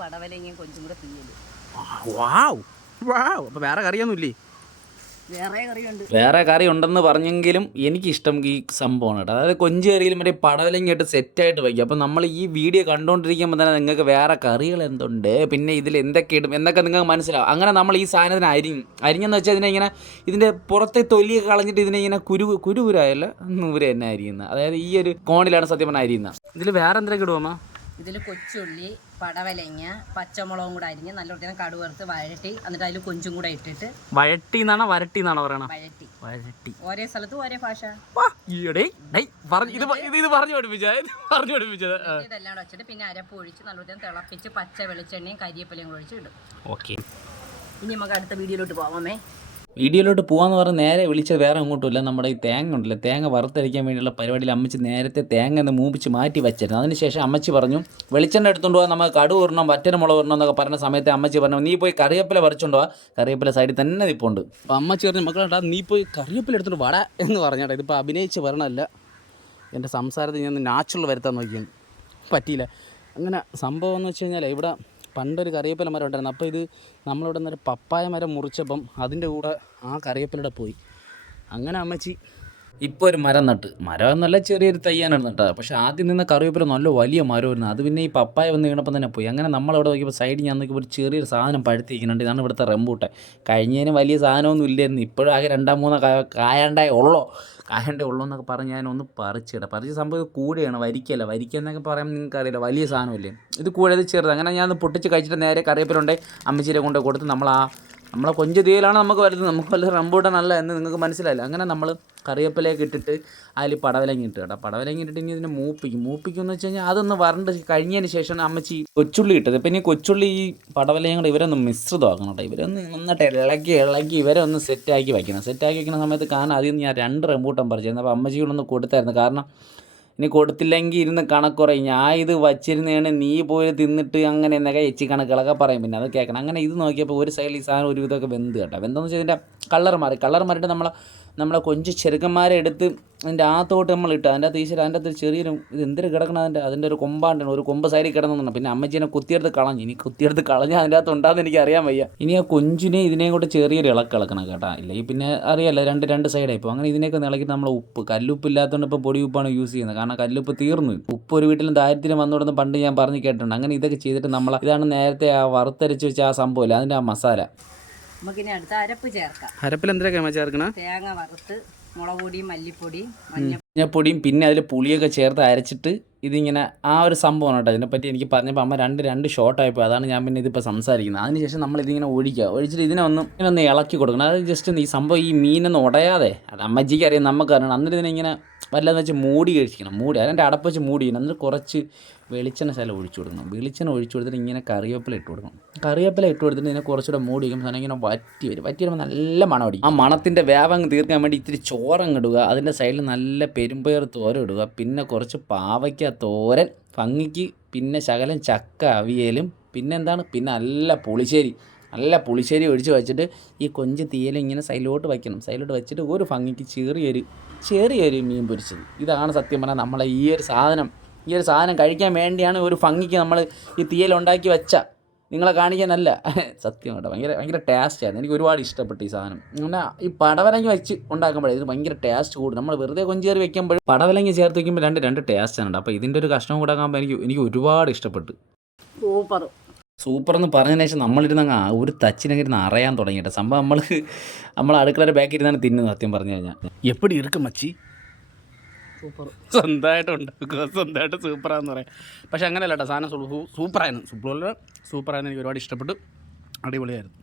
പടവലങ്ങയും കൊഞ്ചും കൂടെ തീയൽ വാവ്. വാവ്. അപ്പോൾ വേറെ കറിയൊന്നുമില്ലേ? വേറെ കറി ഉണ്ടെന്ന് പറഞ്ഞെങ്കിലും എനിക്കിഷ്ടം ഈ സംഭവമാണ് കേട്ടോ. അതായത് കൊഞ്ച് കറിയിലും മറ്റേ പടവലങ്ങയായിട്ട് സെറ്റായിട്ട് വയ്ക്കും. അപ്പം നമ്മൾ ഈ വീഡിയോ കണ്ടുകൊണ്ടിരിക്കുമ്പോൾ തന്നെ നിങ്ങൾക്ക് വേറെ കറികൾ എന്തുണ്ട്? പിന്നെ ഇതിൽ എന്തൊക്കെ ഇടും? എന്നൊക്കെ നിങ്ങൾക്ക് മനസ്സിലാവും. അങ്ങനെ നമ്മൾ ഈ സാധനത്തിന് അരിഞ്ഞു അരിഞ്ഞെന്ന് വെച്ചാൽ ഇതിനെ ഇങ്ങനെ ഇതിന്റെ പുറത്തെ തൊലിയൊക്കെ കളഞ്ഞിട്ട് ഇതിനെ ഇങ്ങനെ കുരു കുരു കുരായല്ല നൂര് തന്നെ അരിയുന്നത് അതായത് ഈ ഒരു കോണിലാണ് സത്യം പറഞ്ഞാൽ അരിയുന്നത് ഇതിൽ വേറെ എന്തൊക്കെ ഇടുവമ്മ ഇതിൽ കൊച്ചുള്ളി പടവലങ്ങ പച്ചമുളകും കൂടെ അരിഞ്ഞ് നല്ല വൃത്തിയാണ് കടുവറുത്ത് വഴട്ടി എന്നിട്ട് അതിൽ കൊഞ്ചും കൂടെ ഇട്ടിട്ട് വഴട്ടി എന്നാണോ വരട്ടി എന്നാണോ പറയണത് വഴട്ടി വഴട്ടി ഒരേ സ്ഥലത്ത് ഒരേ ഭാഷ. ഇത് പറഞ്ഞു പഠിപ്പിച്ചത് പറഞ്ഞു പഠിപ്പിച്ചത്. ഇതെല്ലാം കൂടെ വെച്ചിട്ട് പിന്നെ അരപ്പ് ഒഴിച്ച് നല്ല വൃത്തിയാണ് തിളപ്പിച്ച് പച്ച വെളിച്ചെണ്ണയും കരിയപ്പലയും കൂടെ ഒഴിച്ച് ഇടും. ഓക്കെ. ഇനി നമുക്ക് അടുത്ത വീഡിയോയിലോട്ട് പോവാമേ. വീഡിയോയിലോട്ട് പോകാന്ന് പറഞ്ഞ് നേരെ വിളിച്ച വേറെ അങ്ങോട്ടുമില്ല നമ്മുടെ ഈ തേങ്ങ ഉണ്ടല്ലോ. തേങ്ങ വറുത്തരയ്ക്കാൻ വേണ്ടിയുള്ള പരിപാടിയിൽ അമ്മച്ചി നേരത്തെ തേങ്ങ ഒന്ന് മൂപ്പിച്ച് മാറ്റി വെച്ചിരുന്നു. അതിനുശേഷം അമ്മച്ചി പറഞ്ഞു വെളിച്ചെണ്ണ എടുത്തുകൊണ്ട് പോകാൻ നമുക്ക് കടു വരണം വറ്റന മുളക് വരണം എന്നൊക്കെ പറഞ്ഞ സമയത്ത് അമ്മച്ചി പറഞ്ഞു നീ പോയി കറിവേപ്പില പറിച്ചുകൊണ്ട് പോവാ കറിവേപ്പില സൈഡിൽ തന്നെ നിൽപ്പുണ്ട് അപ്പം അമ്മച്ചി പറഞ്ഞു മക്കളാ നീ പോയി കറിവേപ്പില എടുത്തുകൊണ്ട് വട എന്ന് പറഞ്ഞാട്ടെ ഇതിപ്പോൾ അഭിനയിച്ച് വരണമല്ല എന്റെ സംസാരത്തിൽ ഞാൻ നാച്ചുറൽ വരുത്താൻ നോക്കിയാണ്. പറ്റിയില്ല. അങ്ങനെ സംഭവം എന്ന് വെച്ച് കഴിഞ്ഞാൽ ഇവിടെ പണ്ടൊരു കറിവേപ്പില മരം ഉണ്ടായിരുന്നു. അപ്പോൾ ഇത് നമ്മളിവിടെ നിന്നൊരു പപ്പായ മരം മുറിച്ചപ്പം അതിന്റെ കൂടെ ആ കറിവേപ്പിലയുടെ പോയി. അങ്ങനെ അമ്മച്ചി ഇപ്പോൾ ഒരു മരം നട്ട്. മരം എന്നല്ല ചെറിയൊരു തയ്യാനാണ് നട്ടത്. പക്ഷേ ആദ്യം നിന്ന കറിവേപ്പില നല്ല വലിയ മരമായിരുന്നു അത് പിന്നെ ഈ പപ്പായ വന്ന് വീണപ്പം തന്നെ പോയി. അങ്ങനെ നമ്മളവിടെ നോക്കിയപ്പോൾ സൈഡിൽ ഞാൻ നോക്കിയപ്പോൾ ഒരു ചെറിയൊരു സാധനം പഴുത്തിരിക്കുന്നുണ്ട്. ഇതാണ് ഇവിടുത്തെ റംബൂട്ടെ കഴിഞ്ഞതിന് വലിയ സാധനമൊന്നും ഇല്ലായിരുന്നു. ഇപ്പോഴും ആകെ രണ്ടാം മൂന്നോ കായണ്ടായ ഉള്ളോ? കായണ്ടേ ഉള്ളൂ എന്നൊക്കെ പറഞ്ഞ് ഞാനൊന്ന് പറിച്ചിടാം പറിച്ച സംഭവം കൂടെയാണ്. വരിക്കല്ല വരിക്ക എന്നൊക്കെ പറയാൻ നിങ്ങൾക്ക് അറിയില്ല വലിയ സാധനമില്ലേ. ഇത് കൂടെ ചെറുത്. അങ്ങനെ ഞാൻ പൊട്ടിച്ച് കഴിച്ചിട്ട് നേരെ കറിവേപ്പിലുണ്ടെങ്കിൽ അമ്മച്ചിരെ കൊണ്ട് കൊടുത്ത് നമ്മൾ ആ നമ്മളെ കൊഞ്ച് തീയിലാണ് നമുക്ക് വരുന്നത്. നമുക്ക് വല്ല റംബൂട്ടാനല്ല എന്ന് നിങ്ങൾക്ക് മനസ്സിലായില്ല. അങ്ങനെ നമ്മൾ കറിവേപ്പിലേക്ക് ഇട്ടിട്ട് അതിൽ പടവലങ്ങി ഇട്ട് കേട്ടോ. പടവലങ്ങി ഇട്ടിട്ട് ഇനി ഇതിനെ മൂപ്പിക്കും. മൂപ്പിക്കും എന്ന് വെച്ച് കഴിഞ്ഞാൽ അതൊന്ന് വരണ്ട് കഴിഞ്ഞതിന് ശേഷം അമ്മച്ചി കൊച്ചുള്ളി ഇട്ടത്. പിന്നെ ഈ കൊച്ചുള്ളി ഈ പടവലയും ഇവരൊന്ന് മിശ്രിതമാക്കണം കേട്ടോ. ഇവരൊന്ന് നന്നായിട്ട് ഇളക്കി ഇളക്കി ഇവരെ ഒന്ന് സെറ്റാക്കി വയ്ക്കണം സെറ്റാക്കി വയ്ക്കുന്ന സമയത്ത് കാരണം ആദ്യം ഞാൻ രണ്ട് റംബൂട്ടൻ പറിച്ചിരുന്നു അപ്പോൾ അമ്മച്ചിയോടൊന്ന് കൊടുത്തായിരുന്നു. കാരണം ഇനി കൊടുത്തില്ലെങ്കിൽ ഇരുന്ന് കണക്ക് പറയും. ഞാൻ ഇത് വച്ചിരുന്നതാണ് നീ പോയി തിന്നിട്ട് അങ്ങനെ എന്നൊക്കെ എച്ചി കണക്കുകളൊക്കെ പറയും. പിന്നെ അത് കേൾക്കണം. അങ്ങനെ ഇത് നോക്കിയപ്പോൾ ഒരു സൈഡിൽ ഈ സാധനം ഒരുവിധമൊക്കെ വെന്ത് കേട്ടോ. വെന്തെന്ന് വെച്ചാൽ ഇതിന്റെ കളർ മാറി. കളർ മാറിയിട്ട് നമ്മളെ നമ്മളെ കൊഞ്ച് ചെറുക്കന്മാരെ എടുത്ത് അതിന്റെ ആത്തോട്ട് നമ്മൾ ഇട്ട്. അതിന്റെ അകത്ത് ഈശ്വര അതിന്റെ അകത്ത് ചെറിയൊരു ഇത് എന്തൊരു കിടക്കണം അതിന്റെ അതിന്റെ ഒരു കൊമ്പാണ്ടാണ്. ഒരു കൊമ്പ് സൈഡിൽ കിടന്നു പിന്നെ അമ്മച്ചീനെ കുത്തിയെടുത്ത് കളഞ്ഞു. ഇനി കുത്തിയെടുത്ത് കളഞ്ഞാൽ അതിന്റെ അകത്ത് ഉണ്ടാകുന്ന എനിക്ക് അറിയാൻ വയ്യ. ഇനി ആ കൊഞ്ചിനെ ഇതിനെയും കൂടെ ചെറിയൊരു ഇളക്ക് ഇളക്കണം കേട്ടോ. ഇല്ലെങ്കിൽ പിന്നെ അറിയാലോ രണ്ട് രണ്ട് സൈഡായി ഇപ്പോൾ അങ്ങനെ ഇതിനെയൊക്കെ ഇളക്കി നമ്മൾ ഉപ്പ് കല്ലുപ്പ് ഇല്ലാത്തതുകൊണ്ട് ഇപ്പോൾ പൊടി ഉപ്പാണ് യൂസ് ചെയ്യുന്നത്. കാരണം കല്ലുപ്പ് തീർന്നു. ഉപ്പ് ഒരു വീട്ടിലും ദാരിദ്ര്യം വന്നുകൊണ്ടെന്ന് പണ്ട് ഞാൻ പറഞ്ഞു കേട്ടിട്ടുണ്ട്. അങ്ങനെ ഇതൊക്കെ ചെയ്തിട്ട് നമ്മൾ ഇതാണ് നേരത്തെ ആ വറുത്തരച്ച് വെച്ച ആ സംഭവമില്ല അതിന്റെ ആ മസാല. നമുക്കിനി അടുത്ത അരപ്പ് ചേർക്കാം. അരപ്പിൽ എന്തൊക്കെയാണ് ചേർക്കണം? തേങ്ങ വറുത്ത് മുളക് പൊടി മല്ലിപ്പൊടി മഞ്ഞ മഞ്ഞപ്പൊടിയും പിന്നെ അതിൽ പുളിയൊക്കെ ചേർത്ത് അരച്ചിട്ട് ഇതിങ്ങനെ ആ ഒരു സംഭവമാണ് കേട്ടോ. ഇതിനെപ്പറ്റി എനിക്ക് പറഞ്ഞപ്പോൾ അമ്മ രണ്ട് രണ്ട് ഷോർട്ടായപ്പോൾ അതാണ് ഞാൻ പിന്നെ ഇതിപ്പോൾ സംസാരിക്കുന്നത്. അതിനുശേഷം നമ്മൾ ഇതിങ്ങനെ ഒഴിക്കുക. ഒഴിച്ചിട്ട് ഇതിനെ ഒന്ന് ഇങ്ങനെ ഒന്ന് ഇളക്കി കൊടുക്കണം. അത് ജസ്റ്റ് ഈ സംഭവം ഈ മീനൊന്നും ഉടയാതെ. അത് അമ്മച്ചിക്ക് അറിയാം നമുക്ക് അറിയണം. അന്നിട്ട് ഇതിനെ ഇങ്ങനെ വല്ലതെന്ന് വെച്ചാൽ മൂടി കഴിക്കണം മൂടി അതിന്റെ അടപ്പ് വെച്ച് മൂടി ചെയ്യണം. എന്നിട്ട് കുറച്ച് വെളിച്ചെണ്ണ ശല ഒഴിച്ചു കൊടുക്കണം. വെളിച്ചെണ്ണ ഒഴിച്ചു കൊടുത്തിട്ട് ഇങ്ങനെ കറിവേപ്പില ഇട്ട് കൊടുക്കണം. കറിവേപ്പില ഇട്ട് കൊടുത്തിട്ട് ഇതിനെ കുറച്ചുകൂടെ മൂടി വയ്ക്കുമ്പോൾ സാധനം ഇങ്ങനെ വറ്റി വരും. വറ്റി വരുമ്പോൾ നല്ല മണം അടിക്കും. ആ മണത്തിന്റെ വേവങ്ങ് തീർക്കാൻ വേണ്ടി ഇത്തിരി ചോറങ്ങ് ഇടുക. അതിന്റെ സൈഡിൽ നല്ല പെരുമ്പയർ തോരൻ ഇടുക. പിന്നെ കുറച്ച് പാവയ്ക്ക തോരൻ. ഭംഗിക്ക് പിന്നെ ശകലം ചക്ക അവിയലും. പിന്നെ എന്താണ്? പിന്നെ നല്ല പുളിശ്ശേരി. നല്ല പുളിശ്ശേരി ഒഴിച്ച് വെച്ചിട്ട് ഈ കൊഞ്ച് തീയൽ ഇങ്ങനെ വയ്ക്കണം. സൈഡിലോട്ട് വെച്ചിട്ട് ഒരു ഭംഗിക്ക് ചെറിയൊരു ചെറിയൊരു മീൻ പൊരിച്ചത്. ഇതാണ് സത്യം പറഞ്ഞാൽ നമ്മളെ ഈ ഒരു സാധനം. ഈ ഒരു സാധനം കഴിക്കാൻ വേണ്ടിയാണ് ഒരു ഭംഗിക്ക് നമ്മൾ ഈ തീയൽ ഉണ്ടാക്കി വെച്ച. നിങ്ങളെ കാണിക്കാനല്ല. സത്യം കേട്ടോ. ഭയങ്കര ഭയങ്കര ടേസ്റ്റ് ആയിരുന്നു. എനിക്ക് ഒരുപാട് ഇഷ്ടപ്പെട്ടു ഈ സാധനം. അങ്ങനെ ഈ പടവലങ്ങി വെച്ച് ഉണ്ടാക്കുമ്പോഴേ ഇത് ഭയങ്കര ടേസ്റ്റ് കൂടും. നമ്മൾ വെറുതെ കൊഞ്ചേറി വെക്കുമ്പോൾ പടവലങ്ങി ചേർത്ത് വയ്ക്കുമ്പോൾ രണ്ട് രണ്ട് ടേസ്റ്റ് ആണ് അപ്പോൾ ഇതിന്റെ ഒരു കഷ്ണം കൂടെ ആകുമ്പോൾ എനിക്ക് എനിക്ക് ഒരുപാട് ഇഷ്ടപ്പെട്ടു. സൂപ്പർ സൂപ്പറെന്ന് പറഞ്ഞതിന് ശേഷം നമ്മളിരുന്ന് അങ്ങ് ഒരു തച്ചിനങ്ങിരുന്ന് അറിയാൻ തുടങ്ങിയിട്ട്. സംഭവം നമ്മൾ നമ്മൾ അടുക്കളയുടെ ബാക്കിൽ ഇരുന്നാണ് തിന്നുന്നത് സത്യം പറഞ്ഞു കഴിഞ്ഞാൽ എപ്പടി ഇറുക്കും മച്ചി? സൂപ്പർ. സ്വന്തമായിട്ട് ഉണ്ടാക്കുക സ്വന്തമായിട്ട് സൂപ്പറാന്ന് പറയാം. പക്ഷേ അങ്ങനെയല്ല കേട്ടോ സാധനം സൂപ്പറായിരുന്നു. സൂപ്പറായിരുന്നു എനിക്ക് ഒരുപാട് ഇഷ്ടപ്പെട്ടു. അടിപൊളിയായിരുന്നു.